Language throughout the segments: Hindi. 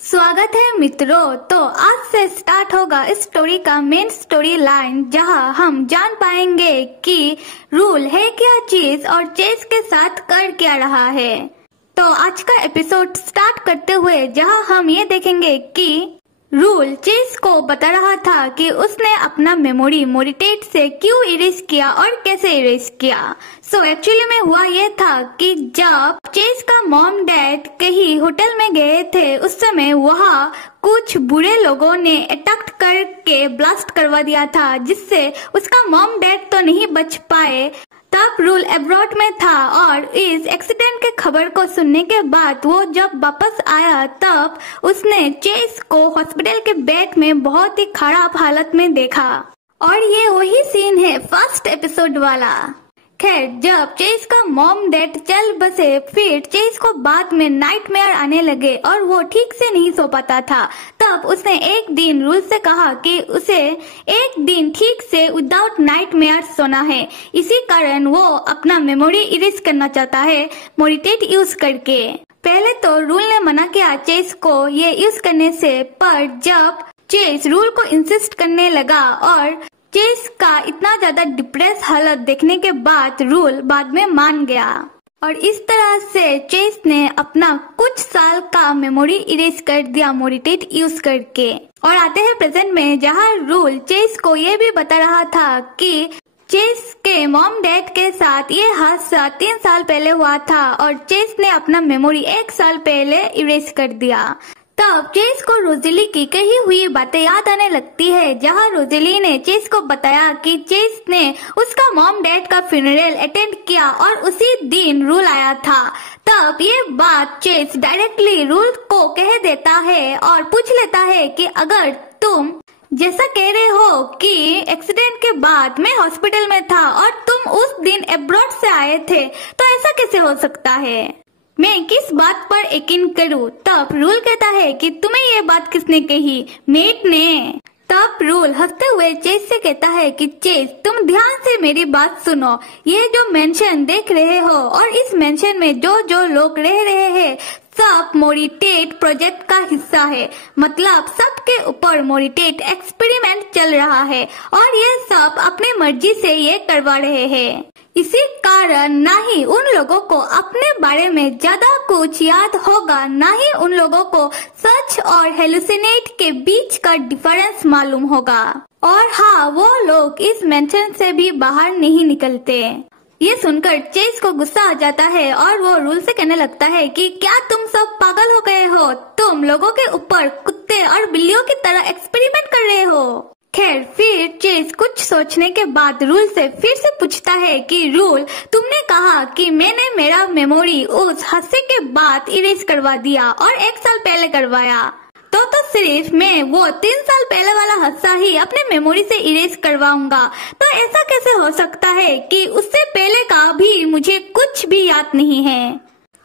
स्वागत है मित्रों। तो आज से स्टार्ट होगा इस स्टोरी का मेन स्टोरी लाइन, जहां हम जान पाएंगे कि रूल है क्या चीज और चेस के साथ कर क्या रहा है। तो आज का एपिसोड स्टार्ट करते हुए जहां हम ये देखेंगे कि रूल चेस को बता रहा था कि उसने अपना मेमोरी मोरिटेट से क्यों इरेज किया और कैसे इरेज किया। सो एक्चुअली में हुआ ये था कि जब चेस का मॉम डैड कहीं होटल में गए थे, उस समय वहाँ कुछ बुरे लोगों ने अटैक करके ब्लास्ट करवा दिया था, जिससे उसका मॉम डैड तो नहीं बच पाए। तब रूल अब्रॉड में था और इस एक्सीडेंट के खबर को सुनने के बाद वो जब वापस आया तब उसने चेस को हॉस्पिटल के बेड में बहुत ही खराब हालत में देखा। और ये वही सीन है फर्स्ट एपिसोड वाला। खैर, जब चेस का मॉम डैड चल बसे, फिर चेस को बाद में नाइटमेयर आने लगे और वो ठीक से नहीं सो पाता था। तब उसने एक दिन रूल से कहा कि उसे एक दिन ठीक से विदाउट नाइटमेयर सोना है। इसी कारण वो अपना मेमोरी इरेज करना चाहता है मोरिटेट यूज करके। पहले तो रूल ने मना किया चेस को ये यूज करने से, पर जब चेस रूल को इंसिस्ट करने लगा और चेस का इतना ज्यादा डिप्रेस हालत देखने के बाद रूल बाद में मान गया। और इस तरह से चेस ने अपना कुछ साल का मेमोरी इरेज कर दिया मोरिटेट यूज करके। और आते हैं प्रेजेंट में, जहां रूल चेस को ये भी बता रहा था कि चेस के मॉम डैड के साथ ये हादसा 3 साल पहले हुआ था और चेस ने अपना मेमोरी 1 साल पहले इरेज कर दिया। तब चेस को रोजेली की कही हुई बातें याद आने लगती है, जहां रोजेली ने चेस को बताया कि चेस ने उसका मॉम डैड का फ्यूनरल अटेंड किया और उसी दिन रूल आया था। तब ये बात चेस डायरेक्टली रूल को कह देता है और पूछ लेता है कि अगर तुम जैसा कह रहे हो कि एक्सीडेंट के बाद मैं हॉस्पिटल में था और तुम उस दिन अब्रॉड से आए थे, तो ऐसा कैसे हो सकता है? मैं किस बात पर यकीन करूं? तब रूल कहता है कि तुम्हें ये बात किसने कही? मेट ने। तब रूल हंसते हुए चेस से कहता है कि चेस, तुम ध्यान से मेरी बात सुनो। ये जो मेंशन देख रहे हो और इस मेंशन में जो जो लोग रह रहे हैं, सब मोरिटेट प्रोजेक्ट का हिस्सा है। मतलब सबके ऊपर मोरिटेट एक्सपेरिमेंट चल रहा है और ये सब अपने मर्जी से ये करवा रहे हैं। इसी कारण ना ही उन लोगों को अपने बारे में ज्यादा कुछ याद होगा, ना ही उन लोगों को सच और हेलुसिनेट के बीच का डिफरेंस मालूम होगा। और हाँ, वो लोग इस मेंशन से भी बाहर नहीं निकलते। ये सुनकर चेस को गुस्सा आ जाता है और वो रूल से कहने लगता है कि क्या तुम सब पागल हो गए हो? तुम लोगों के ऊपर कुत्ते और बिल्लियों की तरह एक्सपेरिमेंट कर रहे हो। खैर, फिर चेस कुछ सोचने के बाद रूल से फिर से पूछता है कि रूल, तुमने कहा कि मैंने मेरा मेमोरी उस हादसे के बाद इरेज करवा दिया और 1 साल पहले करवाया, तो सिर्फ मैं वो 3 साल पहले वाला हादसा ही अपने मेमोरी से इरेज करवाऊंगा। तो ऐसा कैसे हो सकता है कि उससे पहले का भी मुझे कुछ भी याद नहीं है?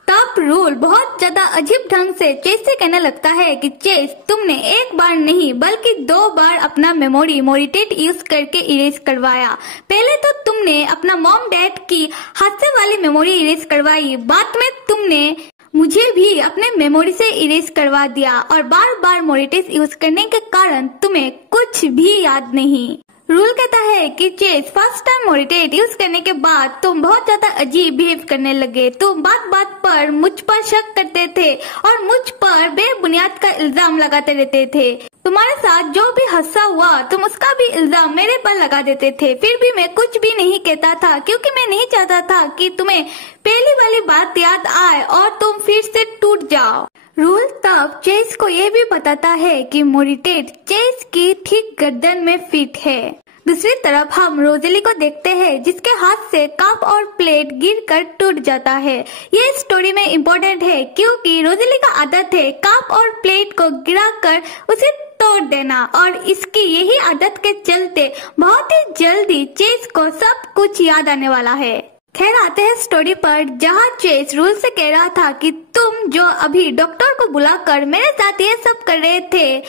तब रूल बहुत ज्यादा अजीब ढंग से चेस से कहने लगता है कि चेस, तुमने 1 बार नहीं बल्कि 2 बार अपना मेमोरी मोरिटेट यूज करके इरेज करवाया। पहले तो तुमने अपना मॉम डैड की हादसे वाली मेमोरी इरेज करवाई, बाद में तुमने मुझे भी अपने मेमोरी से इरेज करवा दिया और बार बार मोरिटेट यूज करने के कारण तुम्हें कुछ भी याद नहीं। रूल कहता है कि चेस, फर्स्ट टाइम मोरिटेट यूज करने के बाद तुम बहुत ज्यादा अजीब बिहेव करने लगे। तुम बात बात पर मुझ पर शक करते थे और मुझ पर बेबुनियाद का इल्जाम लगाते रहते थे। तुम्हारे साथ जो भी हादसा हुआ तुम उसका भी इल्जाम मेरे पर लगा देते थे। फिर भी मैं कुछ भी नहीं कहता था, क्योंकि मैं नहीं चाहता था कि तुम्हें पहली वाली बात याद आए और तुम फिर से टूट जाओ। रूल तब चेस को ये भी बताता है कि मोरिटेट चेस की ठीक गर्दन में फिट है। दूसरी तरफ हम रोजेली को देखते हैं, जिसके हाथ से कप और प्लेट गिरकर टूट जाता है। ये स्टोरी में इम्पोर्टेंट है क्योंकि रोजेली का आदत है कप और प्लेट को गिराकर उसे तोड़ देना, और इसकी यही आदत के चलते बहुत ही जल्दी चेस को सब कुछ याद आने वाला है। खैर, आते हैं स्टोरी पर, जहाँ चेस रूल से कह रहा था कि तुम जो अभी डॉक्टर को बुलाकर मेरे साथ ये सब कर रहे थे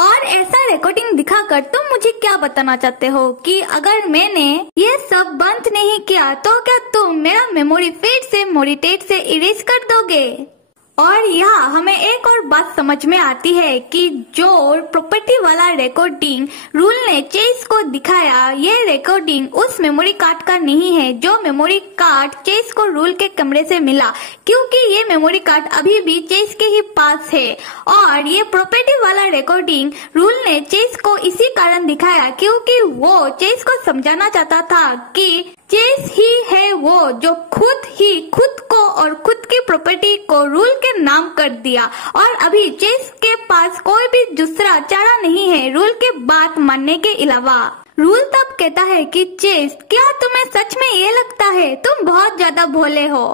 और ऐसा रिकॉर्डिंग दिखाकर तुम मुझे क्या बताना चाहते हो कि अगर मैंने ये सब बंद नहीं किया तो क्या तुम मेरा मेमोरी फिर से मोरिटेट से इरेज कर दोगे? और यहाँ हमें एक और बात समझ में आती है कि जो प्रॉपर्टी वाला रिकॉर्डिंग रूल ने चेस को दिखाया, ये रिकॉर्डिंग उस मेमोरी कार्ड का नहीं है जो मेमोरी कार्ड चेस को रूल के कमरे से मिला, क्योंकि ये मेमोरी कार्ड अभी भी चेस के ही पास है। और ये प्रॉपर्टी वाला रिकॉर्डिंग रूल ने चेस को इसी कारण दिखाया क्योंकि वो चेस को समझाना चाहता था कि चेस ही है वो जो खुद ही खुद को और खुद की प्रॉपर्टी को रूल के नाम कर दिया, और अभी चेस के पास कोई भी दूसरा चारा नहीं है रूल के बात मानने के अलावा। रूल तब कहता है कि चेस, क्या तुम्हें सच में ये लगता है? तुम बहुत ज्यादा भोले हो।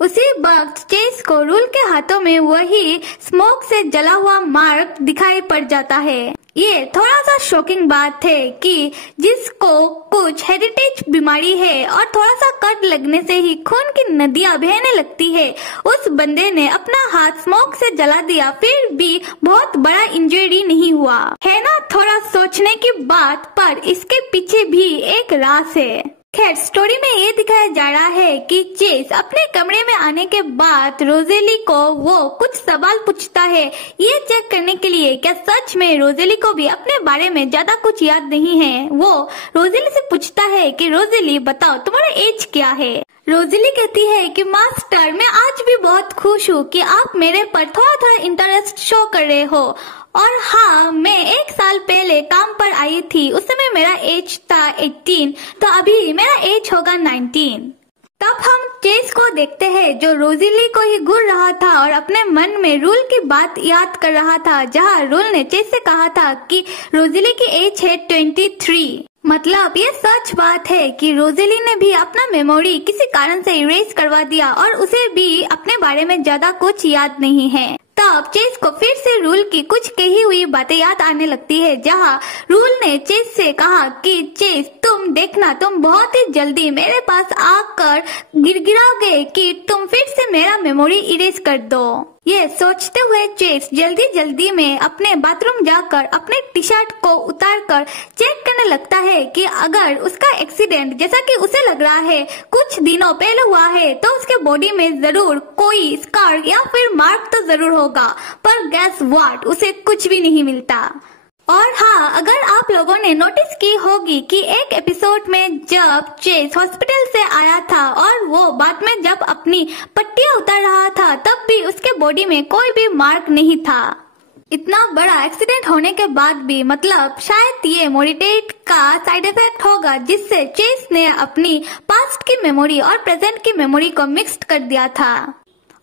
उसी वक्त चेस को रूल के हाथों में वही स्मोक से जला हुआ मार्क दिखाई पड़ जाता है। ये थोड़ा सा शॉकिंग बात है कि जिसको कुछ हेरिटेज बीमारी है और थोड़ा सा कट लगने से ही खून की नदियां बहने लगती है, उस बंदे ने अपना हाथ स्मोक से जला दिया, फिर भी बहुत बड़ा इंजरी नहीं हुआ। है ना थोड़ा सोचने की बात, पर इसके पीछे भी एक राज है। खैर, स्टोरी में ये दिखाया जा रहा है कि चेस अपने कमरे में आने के बाद रोजेली को वो कुछ सवाल पूछता है, ये चेक करने के लिए क्या सच में रोजेली को भी अपने बारे में ज्यादा कुछ याद नहीं है। वो रोजेली से पूछता है कि रोजेली बताओ तुम्हारा एज क्या है। रोजेली कहती है कि मास्टर, मैं आज भी बहुत खुश हूँ कि आप मेरे पर थोड़ा थोड़ा इंटरेस्ट शो कर रहे हो, और हाँ, मैं 1 साल पहले काम पर आई थी, उस समय मेरा एज था 18, तो अभी मेरा एज होगा 19। तब हम चेस को देखते हैं जो रोजेली को ही घूर रहा था और अपने मन में रूल की बात याद कर रहा था, जहाँ रूल ने चेस से कहा था कि रोजेली की एज है 23। मतलब ये सच बात है कि रोजेली ने भी अपना मेमोरी किसी कारण से इरेज करवा दिया और उसे भी अपने बारे में ज्यादा कुछ याद नहीं है। तब चेस को फिर से रूल की कुछ कही हुई बातें याद आने लगती है, जहाँ रूल ने चेस से कहा कि चेस, तुम देखना, तुम बहुत ही जल्दी मेरे पास आकर गिड़गिड़ाओगे कि तुम फिर से मेरा मेमोरी इरेज कर दो। ये सोचते हुए चेस जल्दी जल्दी में अपने बाथरूम जाकर अपने टी शर्ट को उतारकर चेक करने लगता है कि अगर उसका एक्सीडेंट जैसा कि उसे लग रहा है कुछ दिनों पहले हुआ है तो उसके बॉडी में जरूर कोई स्कार या फिर मार्क तो जरूर होगा, पर गैस व्हाट, उसे कुछ भी नहीं मिलता। और हाँ, अगर आप लोगों ने नोटिस की होगी कि एक एपिसोड में जब चेस हॉस्पिटल से आया था और वो बाद में जब अपनी पट्टियां उतार रहा था, तब भी उसके बॉडी में कोई भी मार्क नहीं था। इतना बड़ा एक्सीडेंट होने के बाद भी, मतलब शायद ये मोरिटेट का साइड इफेक्ट होगा, जिससे चेस ने अपनी पास्ट की मेमोरी और प्रेजेंट की मेमोरी को मिक्स्ड कर दिया था।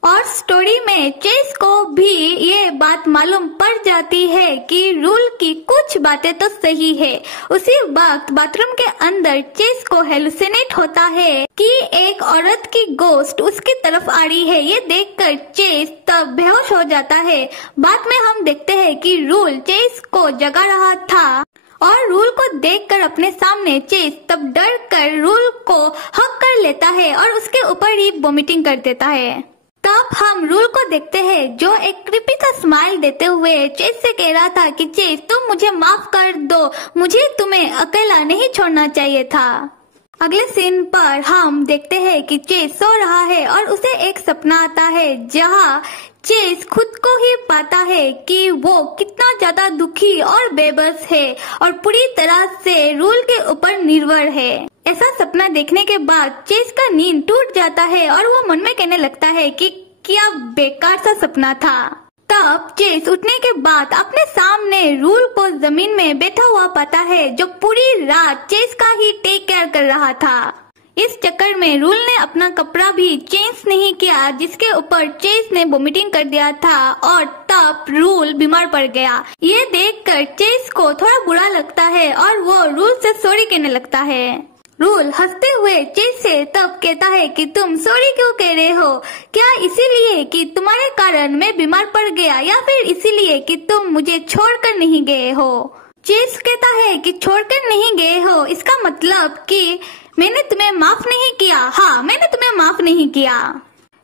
और स्टोरी में चेस को भी ये बात मालूम पड़ जाती है कि रूल की कुछ बातें तो सही है। उसी वक्त बाथरूम के अंदर चेस को हेलुसिनेट होता है कि एक औरत की गोस्ट उसकी तरफ आ रही है। ये देखकर चेस तब बेहोश हो जाता है। बाद में हम देखते हैं कि रूल चेस को जगा रहा था और रूल को देखकर अपने सामने चेस तब डर कर रूल को हक कर लेता है और उसके ऊपर ही वॉमिटिंग कर देता है। तब हम रूल को देखते हैं जो एक क्रीपी सा स्माइल देते हुए चेस से कह रहा था कि चेस, तुम मुझे माफ कर दो, मुझे तुम्हें अकेला नहीं छोड़ना चाहिए था। अगले सीन पर हम देखते हैं कि चेस सो रहा है और उसे एक सपना आता है जहां चेस खुद को ही पाता है कि वो कितना ज्यादा दुखी और बेबस है और पूरी तरह से रूल के ऊपर निर्भर है। ऐसा सपना देखने के बाद चेस का नींद टूट जाता है और वो मन में कहने लगता है कि क्या बेकार सा सपना था। तब चेस उठने के बाद अपने सामने रूल को जमीन में बैठा हुआ पाता है जो पूरी रात चेस का ही टेक केयर कर रहा था। इस चक्कर में रूल ने अपना कपड़ा भी चेंज नहीं किया, जिसके ऊपर चेस ने वॉमिटिंग कर दिया था और तब रूल बीमार पड़ गया। ये देखकर चेस को थोड़ा बुरा लगता है और वो रूल से सॉरी कहने लगता है। रूल हंसते हुए चेस से तब कहता है कि तुम सॉरी क्यों कह रहे हो? क्या इसीलिए कि तुम्हारे कारण मैं बीमार पड़ गया या फिर इसीलिए कि तुम मुझे छोड़कर नहीं गए हो? चेस कहता है कि छोड़कर नहीं गए हो, इसका मतलब कि मैंने तुम्हें माफ नहीं किया। हाँ, मैंने तुम्हें माफ नहीं किया।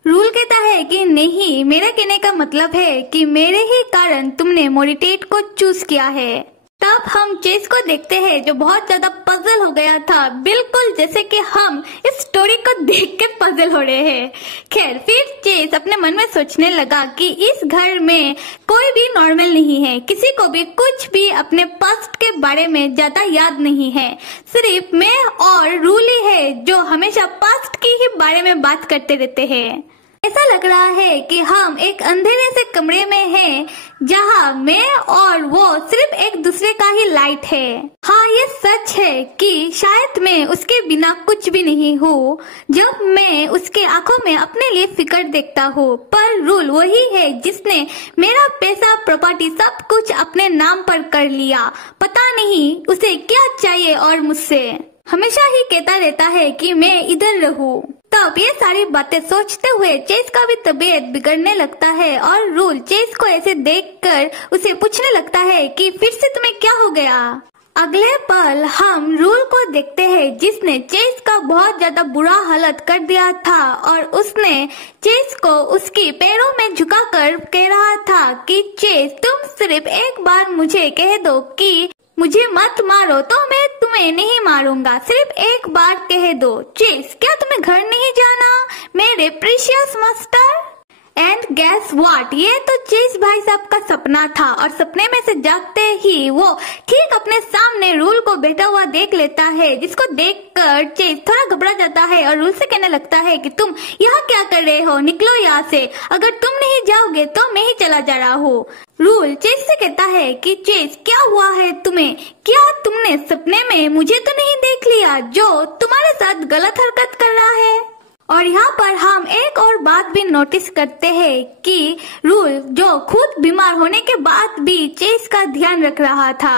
रूल कहता है कि नहीं, मेरा कहने का मतलब है कि मेरे ही कारण तुमने मोरिटेट को चूज किया है। तब हम चेस को देखते हैं जो बहुत ज्यादा पजल हो गया था, बिल्कुल जैसे कि हम इस स्टोरी को देख के पजल हो रहे हैं। खैर फिर चेस अपने मन में सोचने लगा कि इस घर में कोई भी नॉर्मल नहीं है, किसी को भी कुछ भी अपने पास्ट के बारे में ज्यादा याद नहीं है, सिर्फ मैं और रूल ही है जो हमेशा पास्ट की ही बारे में बात करते रहते हैं। ऐसा लग रहा है कि हम एक अंधेरे से कमरे में हैं, जहां मैं और वो सिर्फ एक दूसरे का ही लाइट है। हाँ ये सच है कि शायद मैं उसके बिना कुछ भी नहीं हूँ जब मैं उसके आंखों में अपने लिए फिक्र देखता हूँ, पर रूल वही है जिसने मेरा पैसा प्रॉपर्टी सब कुछ अपने नाम पर कर लिया। पता नहीं उसे क्या चाहिए और मुझसे हमेशा ही कहता रहता है कि मैं इधर रहूं। तब ये सारी बातें सोचते हुए चेस का भी तबीयत बिगड़ने लगता है और रूल चेस को ऐसे देखकर उसे पूछने लगता है कि फिर से तुम्हें क्या हो गया। अगले पल हम रूल को देखते हैं जिसने चेस का बहुत ज्यादा बुरा हालत कर दिया था और उसने चेस को उसकी पैरों में झुकाकर कह रहा था कि चेस तुम सिर्फ एक बार मुझे कह दो कि मुझे मत मारो तो मैं तुम्हें नहीं मारूंगा, सिर्फ एक बार कह दो। चेस क्या तुम्हें घर नहीं जाना मेरे precious master? And guess what, ये तो चेस भाई साहब का सपना था और सपने में से जागते ही वो ठीक अपने सामने रूल को बैठा हुआ देख लेता है, जिसको देखकर चेस थोड़ा घबरा जाता है और रूल से कहने लगता है कि तुम यहाँ क्या कर रहे हो, निकलो यहाँ से, अगर तुम नहीं जाओगे तो मैं ही चला जा रहा हूँ। रूल चेस से कहता है कि चेस क्या हुआ है तुम्हें, क्या तुमने सपने में मुझे तो नहीं देख लिया जो तुम्हारे साथ गलत हरकत कर रहा है? और यहाँ पर हम एक और बात भी नोटिस करते हैं कि रूल जो खुद बीमार होने के बाद भी चेस का ध्यान रख रहा था।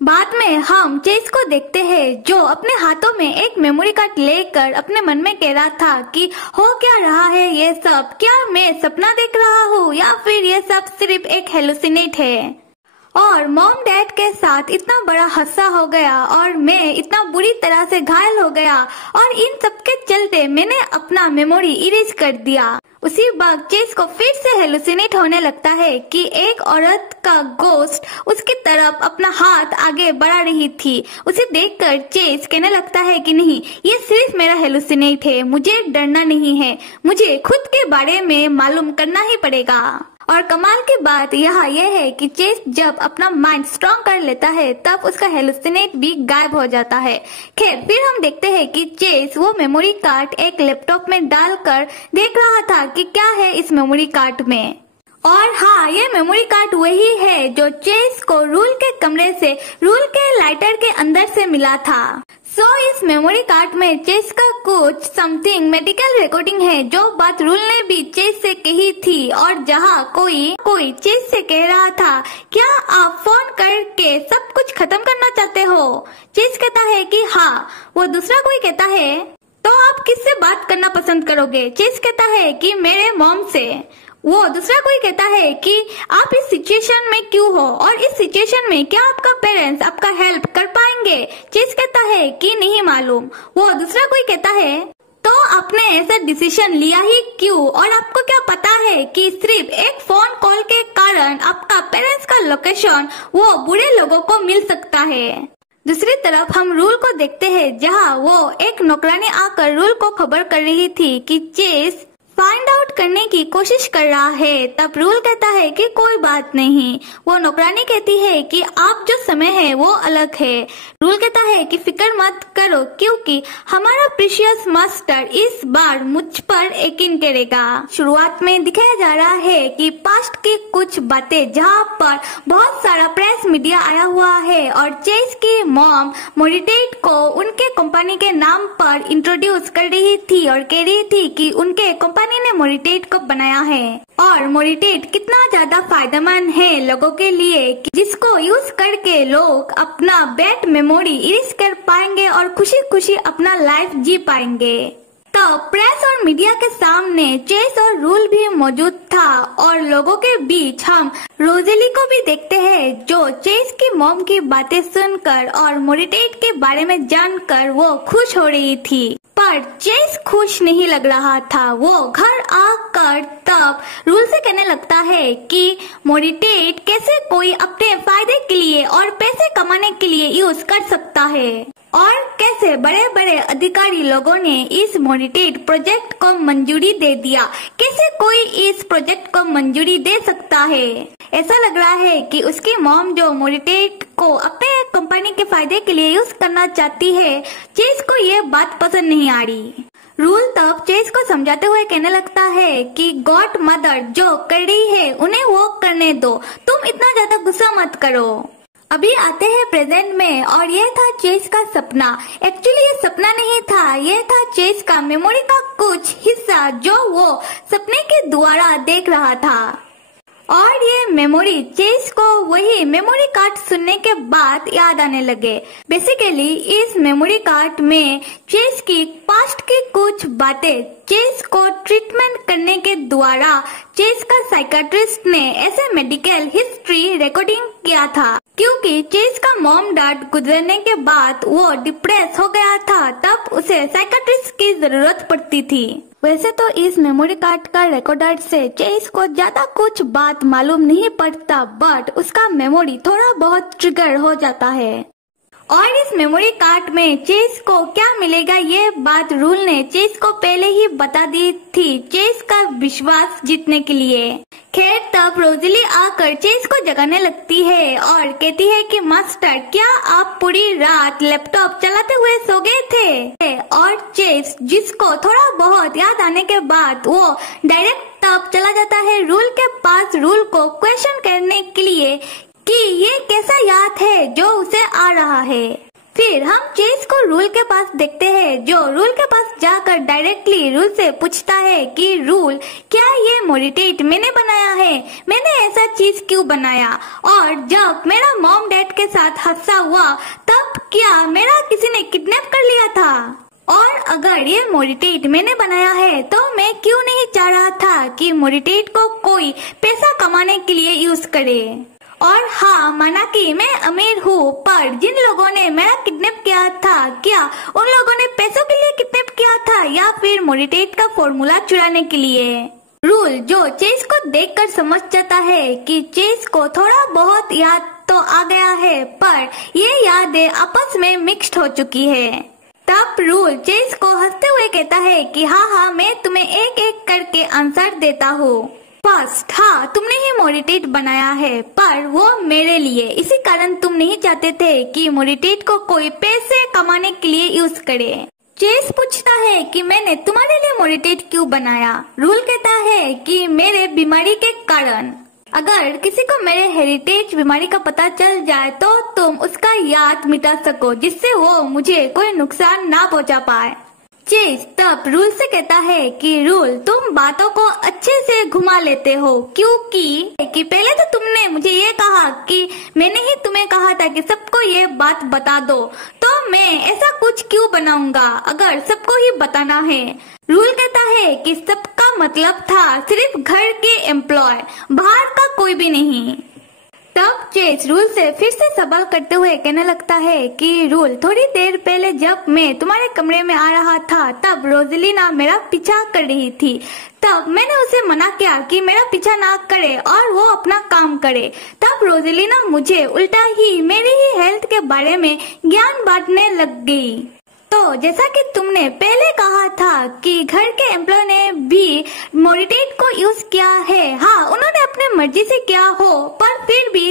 बाद में हम चेस को देखते हैं जो अपने हाथों में एक मेमोरी कार्ड लेकर अपने मन में कह रहा था कि हो क्या रहा है ये सब, क्या मैं सपना देख रहा हूँ या फिर ये सब सिर्फ एक हेलुसिनेट है। और मॉम डैड के साथ इतना बड़ा हादसा हो गया और मैं इतना बुरी तरह से घायल हो गया और इन सब के चलते मैंने अपना मेमोरी इरेज कर दिया। उसी वक्त चेस को फिर से हेलुसिनेट होने लगता है कि एक औरत का गोस्ट उसकी तरफ अपना हाथ आगे बढ़ा रही थी। उसे देखकर चेस कहने लगता है कि नहीं, ये सिर्फ मेरा हेलुसिनेट है, मुझे डरना नहीं है, मुझे खुद के बारे में मालूम करना ही पड़ेगा। और कमाल की बात यह है कि चेस जब अपना माइंड स्ट्रॉन्ग कर लेता है तब उसका हेलुसिनेट भी गायब हो जाता है। खैर फिर हम देखते हैं कि चेस वो मेमोरी कार्ड एक लैपटॉप में डालकर देख रहा था कि क्या है इस मेमोरी कार्ड में। और हाँ, ये मेमोरी कार्ड वही है जो चेस को रूल के कमरे से रूल के लाइटर के अंदर से मिला था। इस मेमोरी कार्ड में चेस का कुछ समथिंग मेडिकल रिकॉर्डिंग है जो बात रूल ने भी चेस से कही थी और जहाँ कोई चेस से कह रहा था क्या आप फोन करके सब कुछ खत्म करना चाहते हो? चेस कहता है कि हाँ। वो दूसरा कोई कहता है तो आप किससे बात करना पसंद करोगे? चेस कहता है कि मेरे मॉम से। वो दूसरा कोई कहता है कि आप इस सिचुएशन में क्यों हो और इस सिचुएशन में क्या आपका पेरेंट्स आपका हेल्प कर पाएंगे? चेस कहता है कि नहीं मालूम। वो दूसरा कोई कहता है तो आपने ऐसा डिसीजन लिया ही क्यों और आपको क्या पता है कि सिर्फ एक फोन कॉल के कारण आपका पेरेंट्स का लोकेशन वो बुरे लोगों को मिल सकता है। दूसरी तरफ हम रूल को देखते हैं जहाँ वो एक नौकरानी आकर रूल को खबर कर रही थी कि चेस फाइंड आउट करने की कोशिश कर रहा है। तब रूल कहता है कि कोई बात नहीं। वो नौकरानी कहती है कि आप जो समय है वो अलग है। रूल कहता है कि फिक्र मत करो क्योंकि हमारा प्रीशियस मास्टर इस बार मुझ पर यकीन करेगा। शुरुआत में दिखाया जा रहा है कि पास्ट की कुछ बातें जहाँ पर बहुत सारा प्रेस मीडिया आया हुआ है और चेस की मॉम मोरिटेट को उनके कंपनी के नाम पर इंट्रोड्यूस कर रही थी और कह रही थी कि उनके कंपनी ने मोरिटेट को बनाया है और मोरिटेट कितना ज्यादा फायदेमंद है लोगों के लिए जिसको यूज करके लोग अपना बैड मेमोरी इरेज कर पाएंगे और खुशी खुशी अपना लाइफ जी पाएंगे। तो प्रेस और मीडिया के सामने चेस और रूल भी मौजूद था और लोगों के बीच हम रोजेली को भी देखते हैं जो चेस की मॉम की बातें सुनकर और मोरिटेट के बारे में जानकर वो खुश हो रही थी। पर पर चेस खुश नहीं लग रहा था। वो घर आकर तब रूल से कहने लगता है कि मोरिटेट कैसे कोई अपने फायदे के लिए और पैसे कमाने के लिए यूज कर सकता है और कैसे बड़े बड़े अधिकारी लोगों ने इस मोरिटेट प्रोजेक्ट को मंजूरी दे दिया। कैसे कोई इस प्रोजेक्ट को मंजूरी दे सकता है। ऐसा लग रहा है कि उसकी मॉम जो मोरिटेट को अपने कंपनी के फायदे के लिए यूज करना चाहती है, चेस को ये बात पसंद नहीं आ रही। रूल तब चेस को समझाते हुए कहने लगता है कि गॉड मदर जो कर रही है उन्हें वो करने दो, तुम इतना ज्यादा गुस्सा मत करो। अभी आते हैं प्रेजेंट में और ये था चेस का सपना। एक्चुअली ये सपना नहीं था, ये था चेस का मेमोरी का कुछ हिस्सा जो वो सपने के द्वारा देख रहा था। और ये मेमोरी चेस को वही मेमोरी कार्ड सुनने के बाद याद आने लगे। बेसिकली इस मेमोरी कार्ड में चेस की पास्ट की कुछ बातें चेस को ट्रीटमेंट करने के द्वारा चेस का साइकियाट्रिस्ट ने ऐसे मेडिकल हिस्ट्री रिकॉर्डिंग किया था। क्योंकि चेस का मॉम डैड गुजरने के बाद वो डिप्रेस हो गया था, तब उसे साइकियाट्रिस्ट की जरूरत पड़ती थी। वैसे तो इस मेमोरी कार्ड का रिकॉर्डर से चेस को ज्यादा कुछ बात मालूम नहीं पड़ता, बट उसका मेमोरी थोड़ा बहुत ट्रिगर हो जाता है। और इस मेमोरी कार्ड में चेस को क्या मिलेगा ये बात रूल ने चेस को पहले ही बता दी थी, चेस का विश्वास जीतने के लिए। खैर तब रोजली आकर चेस को जगाने लगती है और कहती है कि मास्टर क्या आप पूरी रात लैपटॉप चलाते हुए सो गए थे। और चेस जिसको थोड़ा बहुत याद आने के बाद वो डायरेक्ट तब चला जाता है रूल के पास, रूल को क्वेश्चन करने के लिए कि ये कैसा याद है जो उसे आ रहा है। फिर हम चेस को रूल के पास देखते हैं, जो रूल के पास जाकर डायरेक्टली रूल से पूछता है कि रूल क्या ये मोरिटेट मैंने बनाया है, मैंने ऐसा चीज क्यों बनाया, और जब मेरा मॉम डैड के साथ हादसा हुआ तब क्या मेरा किसी ने किडनैप कर लिया था, और अगर ये मोरिटेट मैंने बनाया है तो मैं क्यों नहीं चाह रहा था कि मोरिटेट को कोई पैसा कमाने के लिए यूज करे। और हाँ, माना कि मैं अमीर हूँ, पर जिन लोगों ने मेरा किडनैप किया था क्या उन लोगों ने पैसों के लिए किडनैप किया था या फिर मोरिटेट का फॉर्मूला चुराने के लिए। रूल जो चेस को देखकर समझ जाता है कि चेस को थोड़ा बहुत याद तो आ गया है, पर ये यादें आपस में मिक्स्ड हो चुकी है। तब रूल चेस को हंसते हुए कहता है कि हाँ मैं तुम्हें एक एक करके आंसर देता हूँ। फर्स्ट, हाँ तुमने ही मोरिटेट बनाया है, पर वो मेरे लिए, इसी कारण तुम नहीं चाहते थे कि मोरिटेट को कोई पैसे कमाने के लिए यूज करे। चेस पूछता है कि मैंने तुम्हारे लिए मोरिटेट क्यों बनाया। रूल कहता है कि मेरे बीमारी के कारण। अगर किसी को मेरे हेरिटेज बीमारी का पता चल जाए तो तुम उसका याद मिटा सको, जिससे वो मुझे कोई नुकसान ना पहुंचा पाए। चेस तब रूल से कहता है कि रूल तुम बातों को अच्छे से घुमा लेते हो, क्योंकि पहले तो तुमने मुझे ये कहा कि मैंने ही तुम्हें कहा था कि सबको ये बात बता दो, तो मैं ऐसा कुछ क्यों बनाऊंगा अगर सबको ही बताना है। रूल कहता है कि सबका मतलब था सिर्फ घर के एम्प्लॉय, बाहर का कोई भी नहीं। तब चेस रूल से फिर से सवाल करते हुए कहने लगता है कि रूल थोड़ी देर पहले जब मैं तुम्हारे कमरे में आ रहा था तब रोजलिना मेरा पीछा कर रही थी, तब मैंने उसे मना किया कि मेरा पीछा ना करे और वो अपना काम करे। तब रोजलिना मुझे उल्टा ही मेरी ही हेल्थ के बारे में ज्ञान बांटने लग गई। तो जैसा कि तुमने पहले कहा था कि घर के एम्प्लॉय ने भी मोरिटेट को यूज किया है, हाँ उन्होंने अपने मर्जी से किया हो, पर फिर भी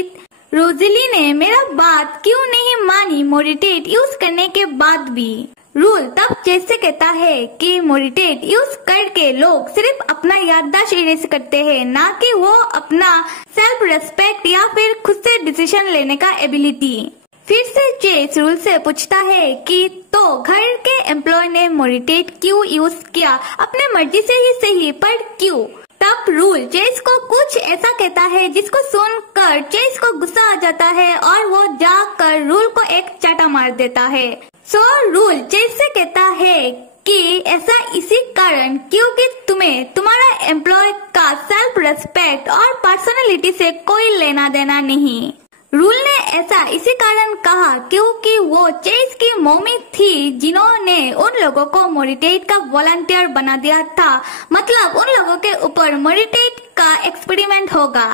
रोजली ने मेरा बात क्यों नहीं मानी मोरिटेट यूज करने के बाद भी। रूल तब चेस से कहता है कि मोरिटेट यूज करके लोग सिर्फ अपना याददाश्त इरेज करते हैं, ना कि वो अपना सेल्फ रेस्पेक्ट या फिर खुद से डिसीजन लेने का एबिलिटी। फिर से चेस रूल से पूछता है कि तो घर के एम्प्लॉय ने मोरिटेट क्यों यूज किया, अपने मर्जी से ही सही, पर क्यों। तब रूल चेस को कुछ ऐसा कहता है जिसको सुनकर चेस को गुस्सा आ जाता है और वो जाकर रूल को एक चाटा मार देता है। सो रूल चेस से कहता है कि ऐसा इसी कारण क्योंकि तुम्हें तुम्हारा एम्प्लॉय का सेल्फ रेस्पेक्ट और पर्सनालिटी से कोई लेना देना नहीं। रूल ने ऐसा इसी कारण कहा क्योंकि वो चेस की मम्मी थी जिन्होंने उन लोगों को मोरिटेट का वॉलंटियर बना दिया था। मतलब उन लोगों के ऊपर मोरिटेट का एक्सपेरिमेंट होगा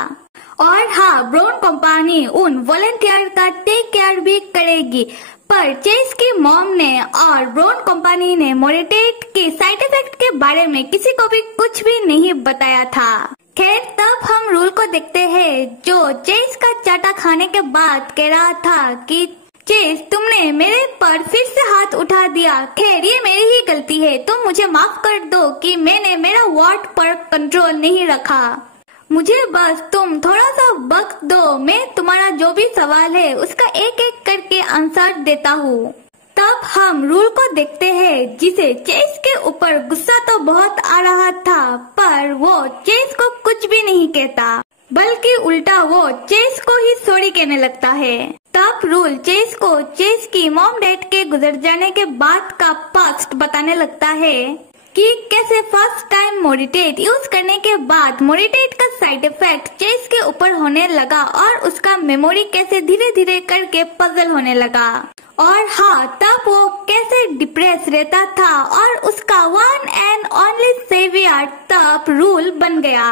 और हाँ, ब्राउन कंपनी उन वॉलंटियर का टेक केयर भी करेगी। पर चेस की मॉम ने और ब्राउन कंपनी ने मोरिटेट के साइड इफेक्ट के बारे में किसी को भी कुछ भी नहीं बताया था। खैर, तब हम रूल को देखते हैं जो चेस का चाटा खाने के बाद कह रहा था कि चेस, तुमने मेरे पर फिर से हाथ उठा दिया। खैर, ये मेरी ही गलती है, तुम मुझे माफ कर दो कि मैंने मेरा वॉट पर कंट्रोल नहीं रखा। मुझे बस तुम थोड़ा सा वक्त दो, मैं तुम्हारा जो भी सवाल है उसका एक एक करके आंसर देता हूँ। तब हम रूल को देखते हैं जिसे चेस के ऊपर गुस्सा तो बहुत आ रहा था, पर वो चेस को कुछ भी नहीं कहता, बल्कि उल्टा वो चेस को ही सॉरी कहने लगता है। तब रूल चेस को चेस की मॉम डैड के गुजर जाने के बाद का पास्ट बताने लगता है कि कैसे फर्स्ट टाइम मोरिटेट यूज करने के बाद मोरिटेट का साइड इफेक्ट चेस के ऊपर होने लगा और उसका मेमोरी कैसे धीरे धीरे करके पजल होने लगा। और हाँ, तब वो कैसे डिप्रेस रहता था और उसका वन एंड ओनली सेवियर तब रूल बन गया।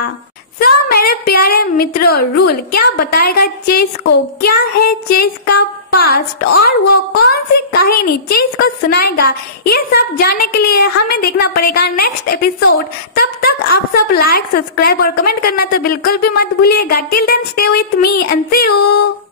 मेरे प्यारे मित्रों, रूल क्या बताएगा चेस को, क्या है चेस का पास्ट और वो कौन सी कहानी चेस को सुनाएगा, ये सब जानने के लिए हमें देखना पड़ेगा नेक्स्ट एपिसोड। तब तक आप सब लाइक, सब्सक्राइब और कमेंट करना तो बिल्कुल भी मत भूलिएगा। Till then stay with me and see you.